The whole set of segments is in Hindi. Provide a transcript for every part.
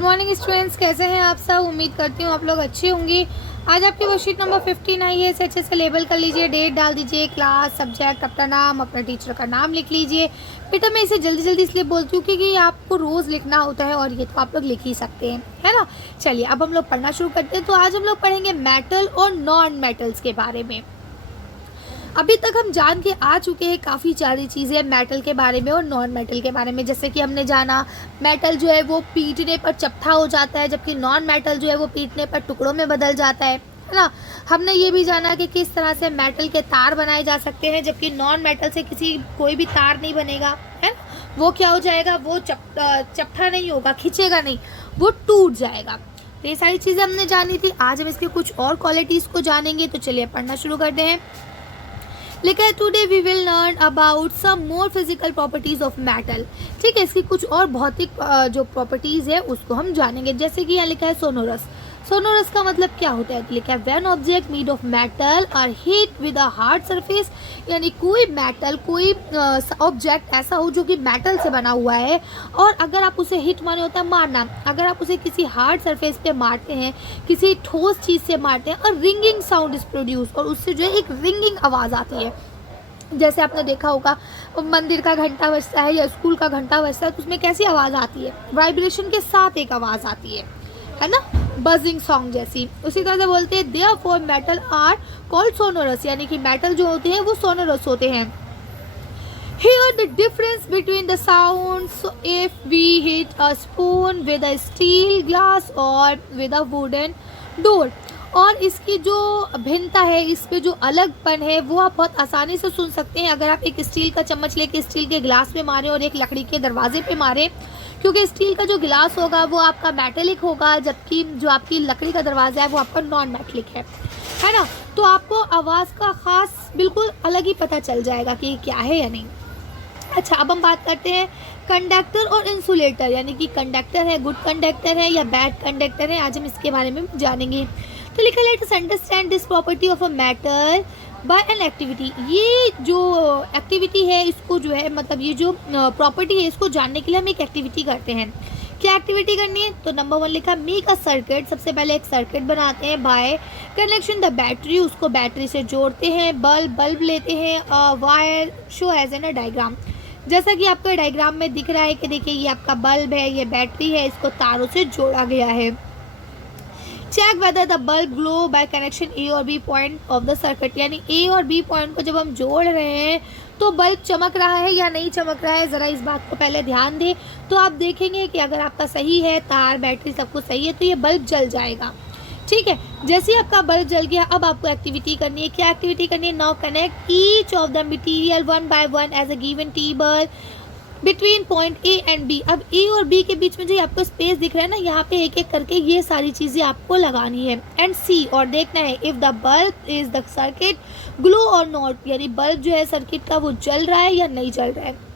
गुड मॉर्निंग स्टूडेंट्स, कैसे हैं आप सब। उम्मीद करती हूँ आप लोग अच्छे होंगे। आज आपकी वर्कशीट नंबर 15 आई है। इसे अच्छे से लेबल कर लीजिए, डेट डाल दीजिए, क्लास, सब्जेक्ट, अपना नाम, अपने टीचर का नाम लिख लीजिए। बेटा मैं इसे जल्दी जल्दी इसलिए बोलती हूँ क्योंकि आपको रोज़ लिखना होता है और ये तो आप लोग लिख ही सकते हैं, है ना। चलिए अब हम लोग पढ़ना शुरू करते हैं। तो आज हम लोग पढ़ेंगे मेटल और नॉन मेटल्स के बारे में। अभी तक हम जान के आ चुके हैं काफ़ी सारी चीज़ें मेटल के बारे में और नॉन मेटल के बारे में। जैसे कि हमने जाना मेटल जो है वो पीटने पर चपटा हो जाता है, जबकि नॉन मेटल जो है वो पीटने पर टुकड़ों में बदल जाता है ना। हमने ये भी जाना कि किस तरह से मेटल के तार बनाए जा सकते हैं, जबकि नॉन मेटल से कोई भी तार नहीं बनेगा, है ना। वो क्या हो जाएगा, वो चपटा नहीं होगा, खींचेगा नहीं, वो टूट जाएगा। तो ये सारी चीज़ें हमने जानी थी। आज हम इसके कुछ और क्वालिटीज़ को जानेंगे। तो चलिए पढ़ना शुरू करते हैं। लिखा है today we will learn about some more physical properties of metal. ठीक है, इसकी कुछ और भौतिक जो प्रॉपर्टीज है उसको हम जानेंगे। जैसे कि यहाँ लिखा है सोनोरस। सोनोरस का मतलब क्या होता है, तो लिखा है when object made of metal are hit with a hard surface, यानी कोई मेटल, कोई ऑब्जेक्ट ऐसा हो जो कि मेटल से बना हुआ है और अगर आप उसे हिट माने होता है मारना, अगर आप उसे किसी हार्ड सरफेस पे मारते हैं, किसी ठोस चीज़ से मारते हैं और रिंगिंग साउंड इज प्रोड्यूस, और उससे जो है एक रिंगिंग आवाज़ आती है। जैसे आपने देखा होगा मंदिर का घंटा बजता है या स्कूल का घंटा बजता है तो उसमें कैसी आवाज़ आती है, वाइब्रेशन के साथ एक आवाज़ आती है ना, बजिंग सॉन्ग जैसी। उसी तरह से बोलते हैं therefore metal are called sonorous, यानी कि मेटल जो होते हैं वो सोनोरस होते हैं। Here the difference between the sounds if we hit a spoon with a steel glass or with a wooden door, और इसकी जो भिन्नता है, इस पे जो अलगपन है वो आप बहुत आसानी से सुन सकते हैं अगर आप एक स्टील का चम्मच लेके स्टील के गिलास में मारें और एक लकड़ी के दरवाजे पे मारें, क्योंकि स्टील का जो गिलास होगा वो आपका मेटेलिक होगा, जबकि जो आपकी लकड़ी का दरवाज़ा है वो आपका नॉन मेटेलिक है ना। तो आपको आवाज़ का ख़ास बिल्कुल अलग ही पता चल जाएगा कि क्या है या नहीं। अच्छा, अब हम बात करते हैं कंडक्टर और इंसुलेटर, यानी कि कंडक्टर है, गुड कंडक्टर है या बैड कंडक्टर है। आज हम इसके बारे में जानेंगे। तो लिखा let us understand this property of a matter bye an activity. ये जो एक्टिविटी है इसको जो है, मतलब ये जो प्रॉपर्टी है इसको जानने के लिए हम एक एक्टिविटी करते हैं। क्या एक्टिविटी करनी है, तो नंबर 1 लिखा मेक अ सर्किट। सबसे पहले एक सर्किट बनाते हैं बाय कनेक्शन द बैटरी, उसको बैटरी से जोड़ते हैं। बल्ब लेते हैं, wire show as an a diagram, जैसा कि आपको डायग्राम में दिख रहा है कि देखिए ये आपका बल्ब है, ये बैटरी है, इसको तारों से जोड़ा गया है। Check whether the bulb glow by connection A और B point of the circuit, यानी ए और बी पॉइंट को जब हम जोड़ रहे हैं तो बल्ब चमक रहा है या नहीं चमक रहा है, ज़रा इस बात को पहले ध्यान दें। तो आप देखेंगे कि अगर आपका सही है, तार बैटरी सब कुछ सही है, तो ये बल्ब जल जाएगा। ठीक है, जैसे ही आपका बल्ब जल गया अब आपको एक्टिविटी करनी है। क्या एक्टिविटी करनी है, now connect each of the material one by one as a given table between point A and B. अब ए और बी के बीच में जो आपको स्पेस दिख रहा है ना, यहाँ पे एक एक करके ये सारी चीज़ें आपको लगानी है। एंड सी, और देखना है if the bulb is the circuit glow और नॉट, यानी बल्ब जो है सर्किट का वो जल रहा है या नहीं जल रहा है।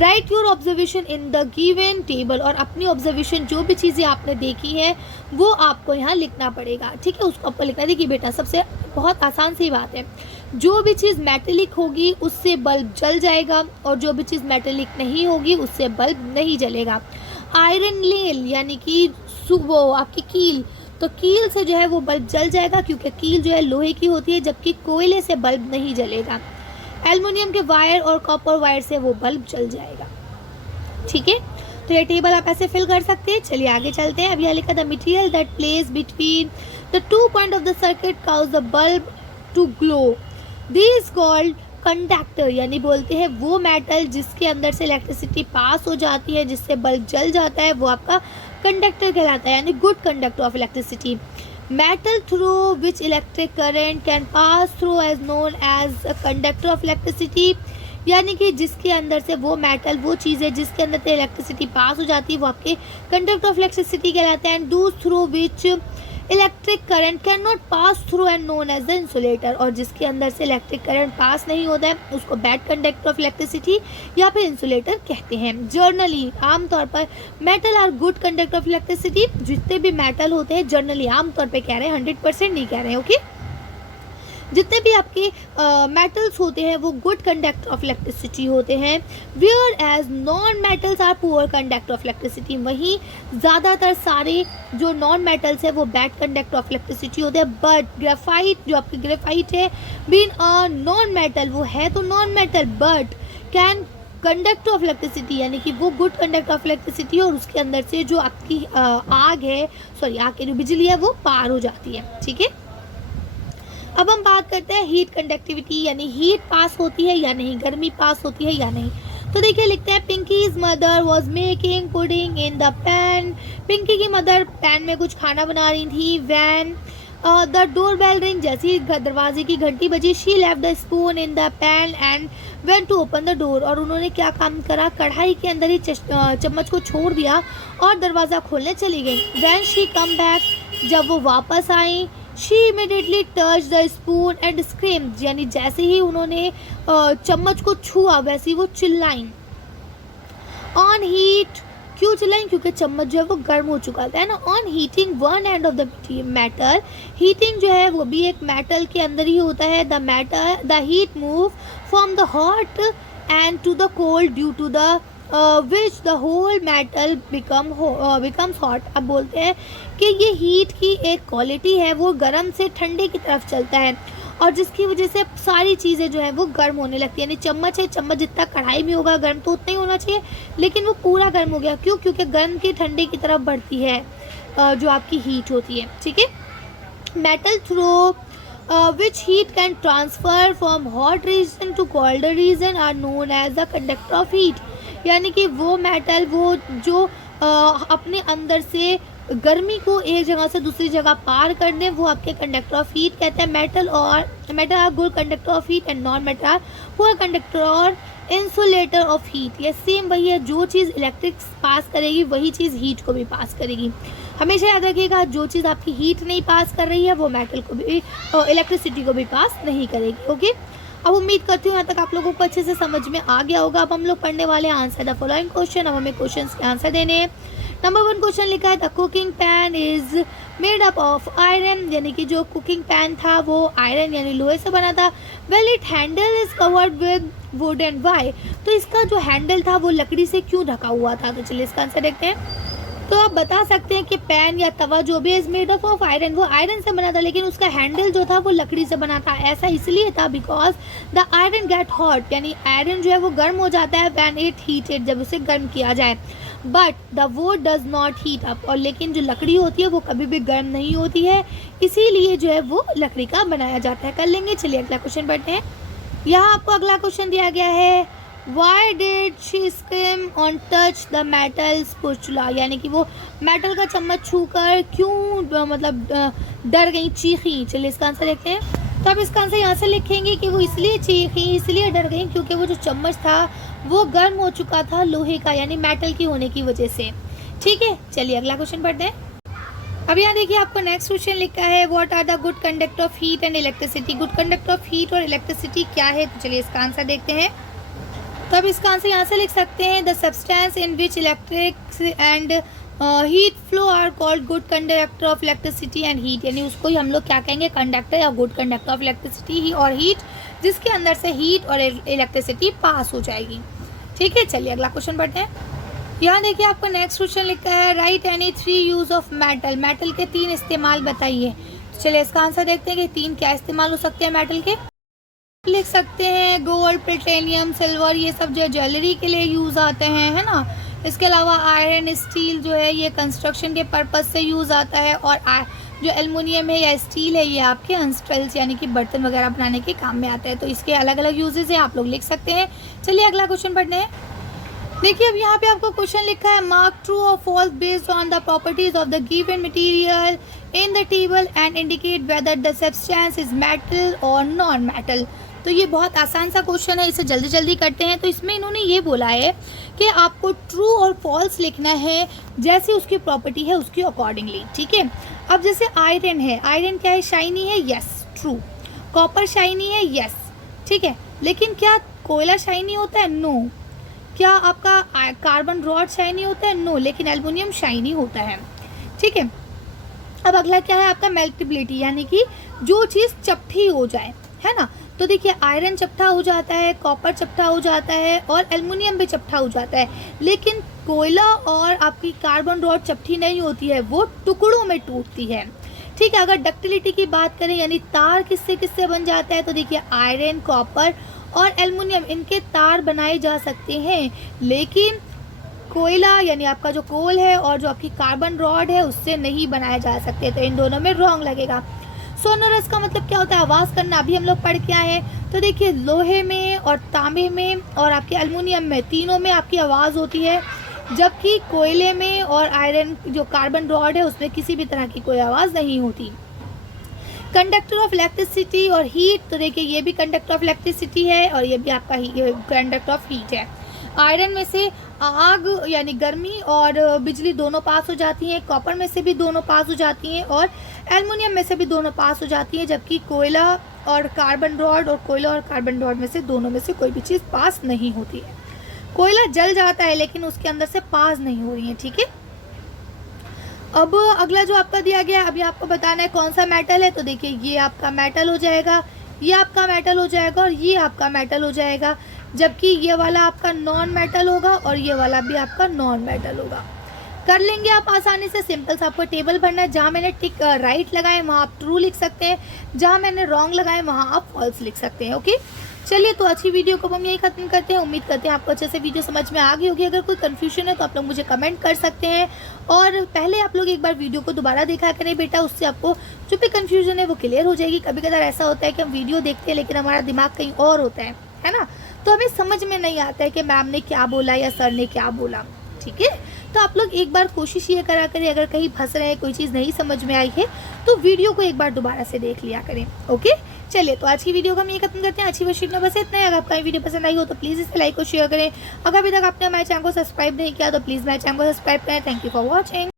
Right your observation in the given table, और अपनी ऑब्जर्वेशन जो भी चीज़ें आपने देखी है वो आपको यहाँ लिखना पड़ेगा। ठीक है, उसको आपको लिखना। देखिए बेटा सबसे बहुत आसान सी बात है, जो भी चीज़ मेटेलिक होगी उससे बल्ब जल जाएगा और जो भी चीज़ मेटेलिक नहीं होगी उससे बल्ब नहीं जलेगा। आयरन नेल यानी कि वो आपकी कील, तो कील से जो है वो बल्ब जल जाएगा क्योंकि कील जो है लोहे की होती है, जबकि कोयले से बल्ब नहीं जलेगा। एल्युमिनियम के वायर और कॉपर वायर से वो बल्ब जल जाएगा। ठीक है, तो ये टेबल आप ऐसे फिल कर सकते हैं। चलिए आगे चलते हैं। अब यहाँ लिखा the material that place between the 2 point of the circuit cause the bulb to glow, this called conductor, यानी बोलते हैं वो मेटल जिसके अंदर से इलेक्ट्रिसिटी पास हो जाती है जिससे बल्ब जल जाता है वो आपका कंडक्टर कहलाता है, यानी good conductor of electricity. Metal through which electric current can pass through as known as a conductor of electricity, यानी कि जिसके अंदर से वो मेटल, वो चीज़ है जिसके अंदर से इलेक्ट्रिसिटी पास हो जाती है वो आपके कंडक्टर ऑफ इलेक्ट्रिसिटी कहलाते हैं। And those through which electric current can not pass through and known as the insulator, और जिसके अंदर से इलेक्ट्रिक करंट पास नहीं होता है उसको बैड कंडक्टर ऑफ इलेक्ट्रिसिटी या फिर इंसुलेटर कहते हैं। जर्नली आमतौर पर metal are good conductor of electricity, जितने भी मेटल होते हैं जर्नली आमतौर पर कह रहे हैं, 100% नहीं कह रहे हैं। ओके, जितने भी आपके मेटल्स होते हैं वो गुड कंडक्टर ऑफ इलेक्ट्रिसिटी होते हैं, whereas non metals are poor conductor of electricity. वहीं ज़्यादातर सारे जो नॉन मेटल्स है वो बैड कंडक्टर ऑफ इलेक्ट्रिसिटी होते हैं। बट ग्रेफाइट, जो आपकी ग्रेफाइट है, बीन अ नॉन मेटल, वो है तो non metal but can conductor of electricity, यानी कि वो गुड कंडक्टर ऑफ इलेक्ट्रिसिटी, और उसके अंदर से जो आपकी आग की जो बिजली है वो पार हो जाती है। ठीक है, अब हम बात करते हैं हीट कंडक्टिविटी, यानी हीट पास होती है या नहीं, गर्मी पास होती है या नहीं। तो देखिए लिखते हैं Pinky's mother was making pudding in the pan. Pinky की मदर पैन में कुछ खाना बना रही थी। When the door bell ring, जैसे ही दरवाजे की घंटी बजी, she left the spoon in the pan and went to open the door. और उन्होंने क्या काम करा, कढ़ाई के अंदर ही चम्मच को छोड़ दिया और दरवाज़ा खोलने चली गई। वैन शी कम बैक, जब वो वापस आई, she immediately touch the spoon and scream, यानी जैसे ही उन्होंने चम्मच को छुआ वैसे ही वो चिल्लाई। ऑन हीट, क्यों चिल्लाई, क्योंकि चम्मच जो है वो गर्म हो चुका था, है ना। On heating one end of the metal, heating जो है वो भी एक मेटल के अंदर ही होता है। The heat move from the hot end to the cold due to the which the whole metal becomes hot. अब बोलते हैं कि ये हीट की एक क्वालिटी है, वो गर्म से ठंडे की तरफ चलता है और जिसकी वजह से सारी चीज़ें जो है वो गर्म होने लगती है। यानी चम्मच है, चम्मच जितना कढ़ाई में होगा गर्म तो उतना ही होना चाहिए, लेकिन वो पूरा गर्म हो गया। क्यों, क्योंकि गर्म की ठंडे की तरफ बढ़ती है जो आपकी हीट होती है। ठीक है, metal through which heat can transfer from hot region to colder region are known as the conductor of heat। यानी कि वो मेटल वो जो अपने अंदर से गर्मी को एक जगह से दूसरी जगह पार कर दें, वो आपके कंडक्टर ऑफ हीट कहते हैं। Metal are good conductor of heat and non metal are poor conductor और इंसुलेटर ऑफ हीट। ये सेम वही है, जो चीज़ इलेक्ट्रिक पास करेगी वही चीज़ हीट को भी पास करेगी। हमेशा याद रखिएगा, जो चीज़ आपकी हीट नहीं पास कर रही है वो मेटल को भी इलेक्ट्रिसिटी को भी पास नहीं करेगी। ओके, अब उम्मीद करती हूँ यहाँ तक आप लोगों को अच्छे से समझ में आ गया होगा। अब हम लोग पढ़ने वाले आंसर द फॉलोइंग क्वेश्चन। अब हमें क्वेश्चन के आंसर देने हैं। नंबर 1 क्वेश्चन लिखा है the cooking pan is made up of iron, यानी कि जो कुकिंग पैन था वो आयरन यानी लोहे से बना था। Well it handle is covered with wood and why, तो इसका जो हैंडल था वो लकड़ी से क्यों ढका हुआ था। तो चलिए इसका आंसर देखते हैं। तो आप बता सकते हैं कि पैन या तवा जो भी is made up of iron, वो आयरन से बना था, लेकिन उसका हैंडल जो था वो लकड़ी से बना था। ऐसा इसलिए था because the iron get hot, यानी आयरन जो है वो गर्म हो जाता है व्हेन इट हीटेड, जब उसे गर्म किया जाए। But the wood does not heat up, और लेकिन जो लकड़ी होती है वो कभी भी गर्म नहीं होती है, इसीलिए जो है वो लकड़ी का बनाया जाता है। कर लेंगे, चलिए अगला क्वेश्चन पढ़ते हैं। यहाँ आपको अगला क्वेश्चन दिया गया है Why did she scream on touch the metal spatula, यानी कि वो मेटल का चम्मच छूकर क्यों मतलब डर गई, चीखी। चलिए इसका आंसर देखते हैं। तो आप इसका आंसर यहाँ से लिखेंगे कि वो इसलिए चीखी, इसलिए डर गई क्योंकि वो जो चम्मच था वो गर्म हो चुका था लोहे का, यानी मेटल की होने की वजह से। ठीक है, चलिए अगला क्वेश्चन पढ़ते हैं। अब यहाँ देखिए आपको नेक्स्ट क्वेश्चन लिखा है what are the good conductor of heat and electricity. Good conductor of heat और इलेक्ट्रिसिटी क्या है, तो चलिए इसका आंसर देखते हैं। तो अब इसका आंसर यहाँ से लिख सकते हैं the substance in which electric and heat flow are called good conductor of electricity and heat, यानी उसको ही हम लोग क्या कहेंगे, कंडक्टर या गुड कंडक्टर ऑफ इलेक्ट्रिसिटी और हीट, जिसके अंदर से हीट और इलेक्ट्रिसिटी पास हो जाएगी। ठीक है, चलिए अगला क्वेश्चन पढ़ते हैं। यहाँ देखिए आपको नेक्स्ट क्वेश्चन लिखा है right any 3 use of metal. Metal के 3 इस्तेमाल बताइए। तो चलिए इसका आंसर देखते हैं कि 3 क्या इस्तेमाल हो सकते हैं मेटल के। लिख सकते हैं गोल्ड, प्लेटिनियम, सिल्वर, ये सब जो ज्वेलरी के लिए यूज़ आते हैं, है ना। इसके अलावा आयरन, स्टील जो है ये कंस्ट्रक्शन के पर्पज़ से यूज़ आता है, और जो एल्युमिनियम है या स्टील है ये आपके इंस्ट्रल्स यानी कि बर्तन वगैरह बनाने के काम में आता है। तो इसके अलग अलग यूजेस हैं, आप लोग लिख सकते हैं। चलिए अगला क्वेश्चन पढ़ते हैं। देखिए अब यहाँ पे आपको क्वेश्चन लिखा है मार्क ट्रू और false based on the properties of the given material in the table and indicate whether the substance is metal और नॉन मेटल। तो ये बहुत आसान सा क्वेश्चन है, इसे जल्दी जल्दी करते हैं। तो इसमें इन्होंने ये बोला है कि आपको ट्रू और फॉल्स लिखना है जैसी उसकी प्रॉपर्टी है उसकी अकॉर्डिंगली। ठीक है, अब जैसे आयरन है, आयरन क्या है, शाइनी है, यस ट्रू। कॉपर शाइनी है, यस ठीक है, लेकिन क्या कोयला शाइनी होता है, नो। क्या आपका कार्बन रॉड शाइनी होता है, नो, लेकिन एल्युमिनियम शाइनी होता है। ठीक है, अब अगला क्या है आपका मेल्टेबिलिटी, यानी कि जो चीज़ चपटी हो जाए। है ना। तो देखिए आयरन चपटा हो जाता है, कॉपर चपटा हो जाता है और एल्युमिनियम भी चपटा हो जाता है, लेकिन कोयला और आपकी कार्बन रॉड चपटी नहीं होती है, वो टुकड़ों में टूटती है। ठीक है, अगर डक्टिलिटी की बात करें यानी तार किससे किससे बन जाता है, तो देखिए आयरन, कॉपर और एल्युमिनियम इनके तार बनाए जा सकते हैं, लेकिन कोयला यानी आपका जो कोल है और जो आपकी कार्बन रॉड है उससे नहीं बनाया जा सकते। तो इन दोनों में रॉन्ग लगेगा। सोनोरस का मतलब क्या होता है, आवाज़ करना, अभी हम लोग पढ़ के आए हैं। तो देखिए लोहे में और तांबे में और आपके एल्युमिनियम में, तीनों में आपकी आवाज़ होती है, जबकि कोयले में और आयरन जो कार्बन रॉड है उसमें किसी भी तरह की कोई आवाज़ नहीं होती। कंडक्टर ऑफ इलेक्ट्रिसिटी और हीट, तो देखिए ये भी कंडक्टर ऑफ इलेक्ट्रिसिटी है और ये भी आपका कंडक्टर ऑफ हीट है। आयरन में से आग यानी गर्मी और बिजली दोनों पास हो जाती हैं, कॉपर में से भी दोनों पास हो जाती हैं और एल्युमिनियम में से भी दोनों पास हो जाती हैं, जबकि कोयला और कार्बन रॉड और कोयला और कार्बन रॉड में से दोनों में से कोई भी चीज़ पास नहीं होती है। कोयला जल जाता है लेकिन उसके अंदर से पास नहीं हो रही है। ठीक है, अब अगला जो आपका दिया गया, अभी आपको बताना है कौन सा मेटल है। तो देखिए ये आपका मेटल हो जाएगा, ये आपका मेटल हो जाएगा और ये आपका मेटल हो जाएगा, जबकि ये वाला आपका नॉन मेटल होगा और ये वाला भी आपका नॉन मेटल होगा। कर लेंगे आप आसानी से। सिंपल सा आपको टेबल भरना है, जहाँ मैंने टिक राइट लगाए वहाँ आप ट्रू लिख सकते हैं, जहाँ मैंने रॉन्ग लगाए वहाँ आप फॉल्स लिख सकते हैं। ओके, चलिए तो अच्छी वीडियो को हम यही खत्म करते हैं। उम्मीद करते हैं आपको अच्छे से वीडियो समझ में आ गई होगी। अगर कोई कन्फ्यूजन है तो आप लोग मुझे कमेंट कर सकते हैं, और पहले आप लोग एक बार वीडियो को दोबारा देखा करें बेटा, उससे आपको जो भी कन्फ्यूजन है वो क्लियर हो जाएगी। कभी कभार ऐसा होता है कि हम वीडियो देखते हैं लेकिन हमारा दिमाग कहीं और होता है ना, तो हमें समझ में नहीं आता है कि मैम ने क्या बोला या सर ने क्या बोला। ठीक है, तो आप लोग एक बार कोशिश ये करा करें, अगर कहीं फंस रहे हैं, कोई चीज़ नहीं समझ में आई है तो वीडियो को एक बार दोबारा से देख लिया करें। ओके, चलिए तो आज की वीडियो को हम ये खत्म करते हैं। अच्छी वर्कशीट में बस इतना ही। अगर आपका वीडियो पसंद आई हो तो प्लीज़ इसे लाइक और शेयर करें। अगर अभी तक आपने हमारे चैनल को सब्सक्राइब नहीं किया तो प्लीज़ मेरे चैनल को सब्सक्राइब करें। Thank you for watching.